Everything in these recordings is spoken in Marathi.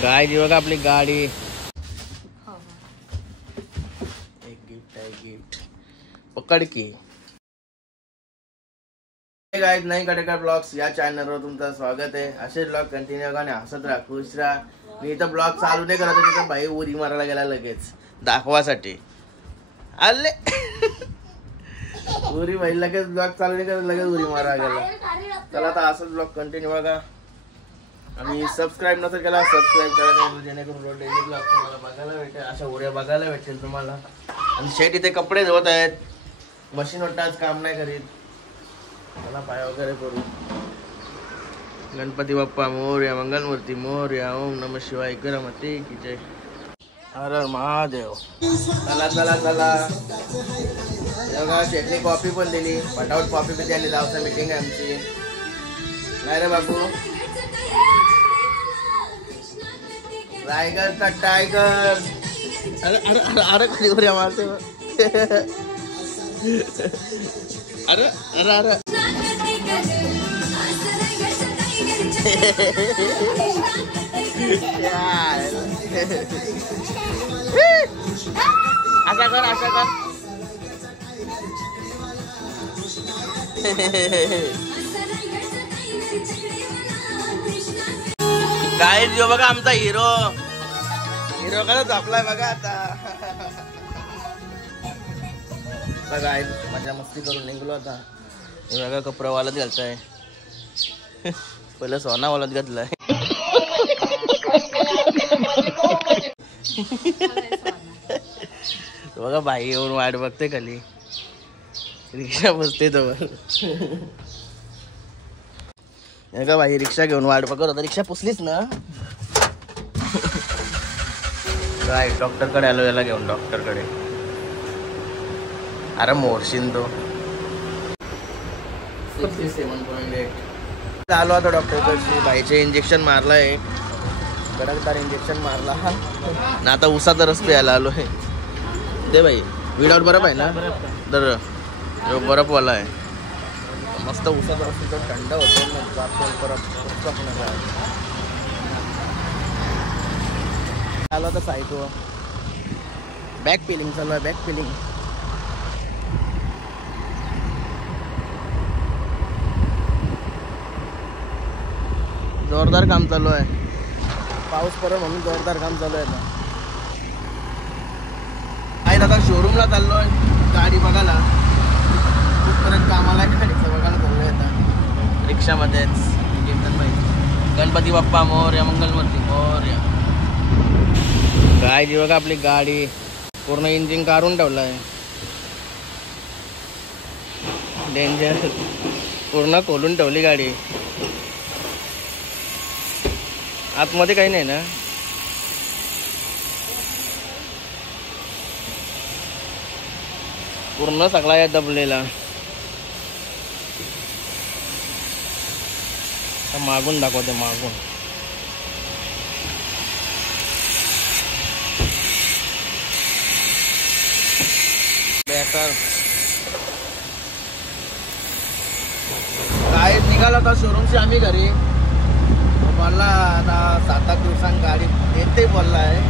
गाय जी बघा आपली गाडी. एक गिफ्ट आहे, गिफ्ट पकड की. गाईज नाही कडेकर ब्लॉग्स या चॅनलवर तुमचं स्वागत आहे. असे ब्लॉग कंटिन्यू करा आणि हसत राहा, खुश राहा. मी इथं ब्लॉग चालू नाही करत, तिथं भाई उरी मारायला गेला लगेच दाखवासाठी आले. उरी भाई लगेच ब्लॉग चालू नाही करत, लगेच उरी मारायला गेला. चला आता असंच ब्लॉग कंटिन्यू बघा आणि सबस्क्राईब नसेल केला सबस्क्राईब करा, जेणेकरून रोज डेली ब्लॉग तुम्हाला बघायला भेटेल, अशा उड्या बघायला भेटेल तुम्हाला. आणि शेट इथे कपडे धुवत आहेत, मशीनवर आज काम नाही करीत. मला पाय वगैरे करू. गणपती बाप्पा मोरया, मंगलमूर्ती मोरया, ओम नमः शिवाय, गणपती की जय, हर हर महादेव. चला चला चला बघा शेटने कॉफी पण दिली, फटाफट कॉफी पिते आणि जाऊचा मीटिंग आहे आमची. नाही रे बाबू, रायगड का टायगर. अरे अरे अरे अरे खाली उड्या मारते. अरे अरे अरे असा कर असा कर. काय जो बघा आमचा हिरो, हिरो का झोपलाय बघा आता. बघा मजा मस्ती करून निघलो आता. हे बघा कपडा वालत घालताय, पहिलं सोना वालत घातलाय. बघा बाई येऊन वाट बघते खाली, रिक्षा बसते तो. का बाई रिक्षा घेऊन वाट बघत होता, रिक्षा पुसलीच ना. काय डॉक्टरकडे आलो, याला घेऊन डॉक्टरकडे. अरे मोडशीन तो. 67.8 आलो आता डॉक्टरकडे. बाईचे इंजेक्शन मारलाय, कडकदार इंजेक्शन मारला ना. आता उसाचा रस प्यायला आलो आहे. दे बाई विडाऊट बर्फ आहे ना, तर बर्फवाला आहे मस्त. उसाचा रस तो थंड होतो. आलो आता सायको. बॅक फिलिंग चालू आहे, बॅक फिलिंग. जोरदार काम चालू आहे, पाऊस पडत म्हणून जोरदार काम चालू आहे. आता शोरूमला चाललोय गाडी बघायला. कुठपर्यंत कामाला रिक्षा बघायला चाललोय आता रिक्षामध्येच. गणपती बाप्पा मोरया, मंगलमूर्ती मोरया. काय जी बघा आपली गाडी, पूर्ण इंजिन काढून ठेवलाय. डेंजर, पूर्ण खोलून ठेवली गाडी. आतमध्ये काही नाही ना. पूर्ण सगळा या दबलेला. मागून दाखवते, मागून. काय निघाला होता शोरूमशी आम्ही घरी. बोलला आता 7-8 दिवसांनी गाडी येते बोलला आहे.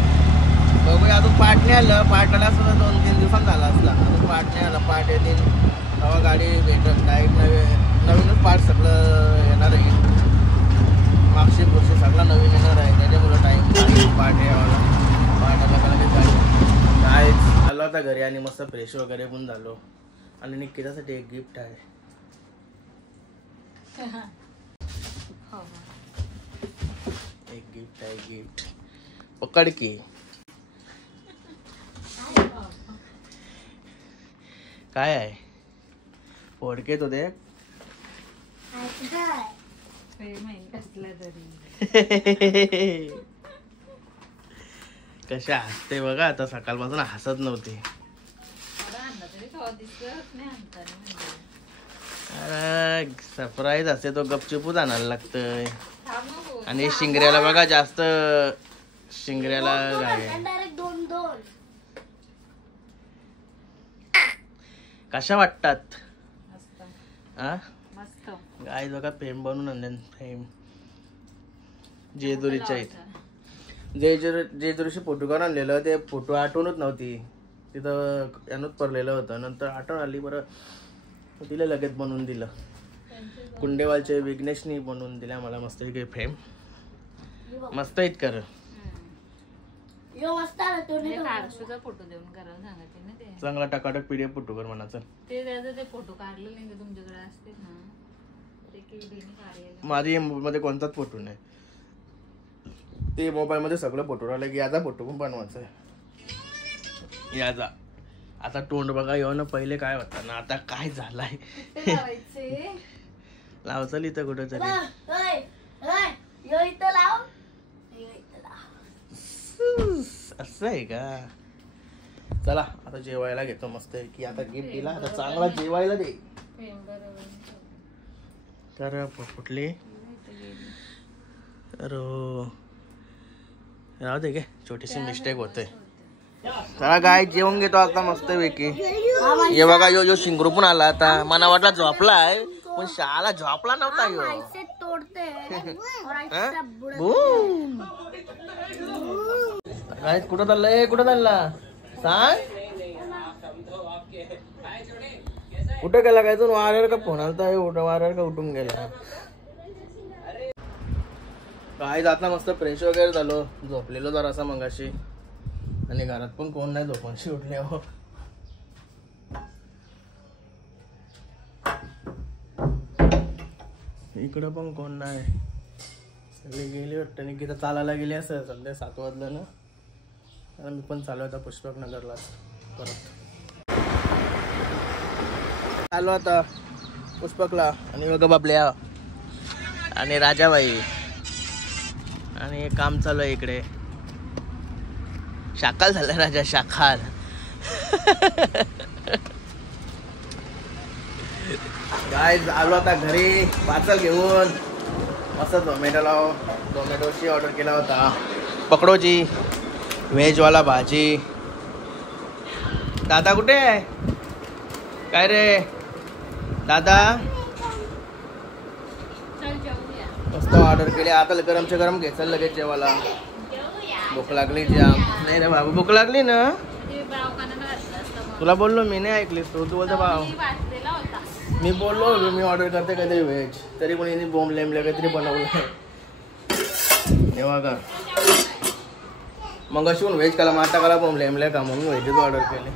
बघूया अजून पार्ट नाही आलं. पार्ट आला असं 2-3 दिवसांनी झाला असला. अजून पार्ट नाही आला. पार्ट येतील तेव्हा गाडी भेटत. डायरेक्ट नवीनच पार्ट सगळं येणार आहे. मागची पुढची सगळं नवीन येणार आहे. त्याच्यामुळं टाईम पार्ट यावाला. पार्ट आला का लगेच गाडी. काय आलो आता घरी आणि मस्त फ्रेश वगैरे पण झालो. आणि निकितासाठी एक गिफ्ट आहे. एक गिफ्ट आहे, गिफ्ट पकड की. काय आहे फोडके तो दे. कशा हसते बघा आता, सकाळपासून हसत नव्हते. सरप्राईज असते तो गपचूपच आणायला लागतंय. आणि शिंगऱ्याला बघा जास्त, शिंगऱ्याला काय कशा वाटतात. गाय बघा फेम बनवून आणले, फेम जेजुरीच्या इथे. जे दिवशी फोटो काढून आणलेलं ते फोटो आठवणच नव्हती, तिथं यानंच पडलेलं होतं. नंतर आठवण आली, बरं दिलं लगेच बनवून दिलं. कुंडेवालचे विघ्नेशनी बनवून दिल्या मला मस्त काही फ्रेम, मस्त आहेत कर. फोटो देऊन करायला सांगायचे ना ते, चांगला टकाटक PDF फोटो कर म्हणाचं. ते त्याचं ते फोटो काढले नाही ते तुमच्याकडे असते ना, ते काढले. माझ्या मध्ये कोणताच फोटो नाही, ते मोबाईल मध्ये सगळं फोटो राहिलं की याचा फोटो पण बनवायचा आहे. याचा आता तोंड बघा येऊ ना, पहिले काय होता ना आता काय झालाय. लावचाल इथं कुठं तरी. असं आहे का. चला आता जेवायला घेतो मस्त की, आता गिफ्ट दिला आता चांगला जेवायला दे. तर कुठली राहू दे गे, छोटीशी मिस्टेक होते. चला काय जेवून घेतो आता मस्त पैकी. हे बघा यो शिंगरू पण आला आता, मला वाटला झोपलाय पण शाळा झोपला नव्हता यो. काय कुठं चाललंय, कुठं चालला सांग. कुठं गेला काय तू, वाऱ्यावर का फोन आलता, वाऱ्यावर का उठून गेला काय. जात ना मस्त फ्रेश वगैरे झालो, झोपलेलो जरासा मगाशी, आणि घरात पण कोण नाही, झोपांशी उठले हो. इकडं पण कोण नाही, सगळे गेले वाटतं. निकिता चालायला गेली असं, सध्या 7 वाजलं ना, आणि मी पण चालू होता पुष्पक नगरला परत. आलो आता पुष्पकला, आणि बघा बाबल्या आणि राजाबाई, आणि काम चालू आहे इकडे. शाकाल झालं राजा, शाकाल. काय आलो आता घरी पार्सल घेऊन, मस्त झोमॅटोची ऑर्डर केला होता, पकडोची व्हेजवाला भाजी. दादा कुठे आहे, काय रे दादा. मस्त ऑर्डर केले, आता गरमचे गरम घे, चल लगेच जेवायला. भूक लागली जाम. नाही रे बाबू, भूक लागली ना, तुला बोललो मी, नाही ऐकलीस तू बोलतो भाव. मी बोललो मी ऑर्डर करते काहीतरी व्हेज, तरी पण यांनी बोंब लेमले काहीतरी बनवलं. हे बघा मग अशी पण व्हेज काला माता काला बोंब लेमले का, म्हणून व्हेजच ऑर्डर केले.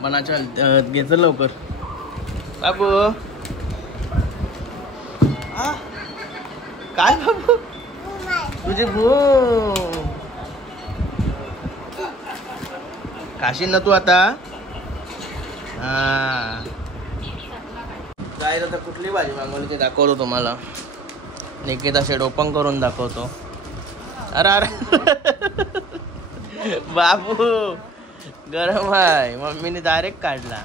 मनाच्या घेतलं लवकर बाबू. काय बाबू तुझी भूक काशी ना तू आता. हा काय आता कुठली भाजी मागवली ते दाखवतो तुम्हाला. निकिता शेड ओपन करून दाखवतो. अरे अरे बाबू गरम आहे, मम्मीने डायरेक्ट काढला.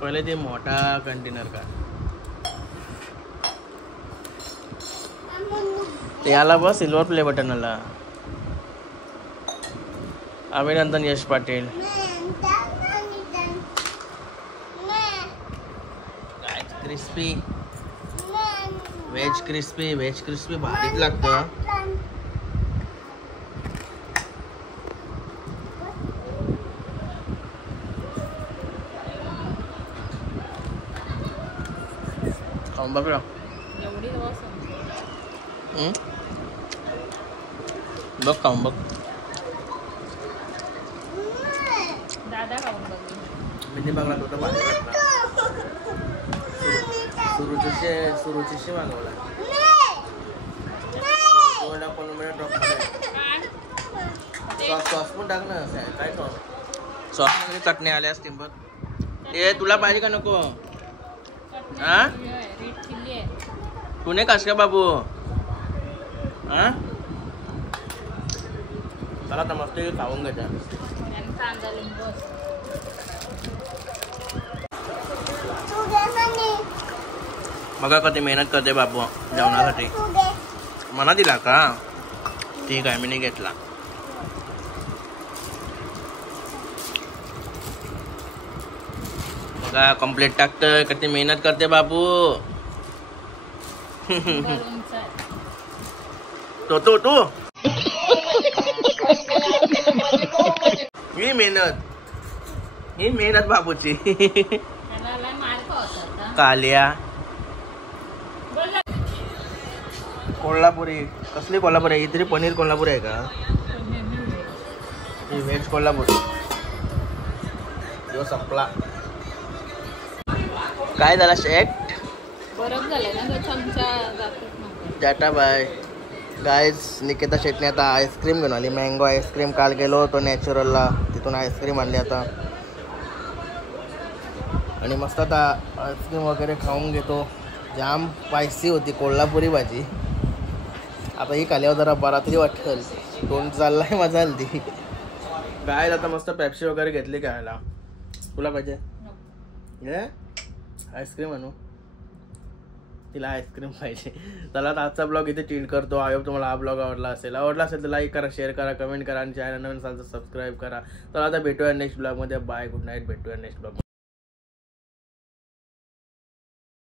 पहिले ते मोठा कंटेनर का ते आला बस सिल्वर प्ले बटन आला. अभिनंदन यश पाटील. क्रिस्पी व्हेज क्रिस्पी भारीच लागतं. खाऊन बघ ना, बघ खाऊन बघ. दादा खाऊन बघ. मी बघला तो भारी वाटला. सुरुचीशी मागवला. सॉस पण टाक ना. काय सॉस मध्ये चटणी आल्या असतील बघ. ए तुला पाहिजे का नको. हा तू नाही खास का बाबू. हा चला तर मस्त खाऊन घ्या. बघा कधी मेहनत करते बाबू जेवणासाठी. मला दिला का. ठीक आहे मी नाही घेतला. बघा कम्प्लीट टाकतोय, किती मेहनत करते बाबू. घरूनचा. तू ही मेहनत बाबूची. त्याला लय मार्क होता. कालिया बोल. कोल्हापुरी. कसली कोल्हापुरी आहे? इतरी पनीर कोल्हापुरी आहे का? ही व्हेज कोल्हापुरी. जो संपला. काय झाला शेट? बरं झालं ना तो चमचा जातच नव्हता. Tata bye guys. निकिता शेटने आता आईस्क्रीम घेऊन आली. Mango ice cream. काल गेलो होतो नॅचरलला, तिथून आईस्क्रीम आणली आता. आणि मस्त आता आईस्क्रीम वगैरे खाऊन घेतो. जाम स्पायसी होती कोल्हापुरी भाजी. आता ही खाल्यावर जरा बरा तरी वाटेल. तोंड चाललाय माझा हल्दी. काय आता मस्त पेप्सी वगैरे घेतली खायला. तुला पाहिजे? आईस्क्रीम आणू? तिला आईस्क्रीम पाहिजे. चला आता आजचा ब्लॉग इथे चेंज करतो. आय होप तुम्हाला हा ब्लॉग आवडला असेल तर लाईक करा, शेअर करा, कमेंट करा आणि चॅनल नवीन असाल तर सबस्क्राईब करा. तर आता भेटूया नेक्स्ट ब्लॉगमध्ये. Bye, good night. भेटूया नेक्स्ट ब्लॉग.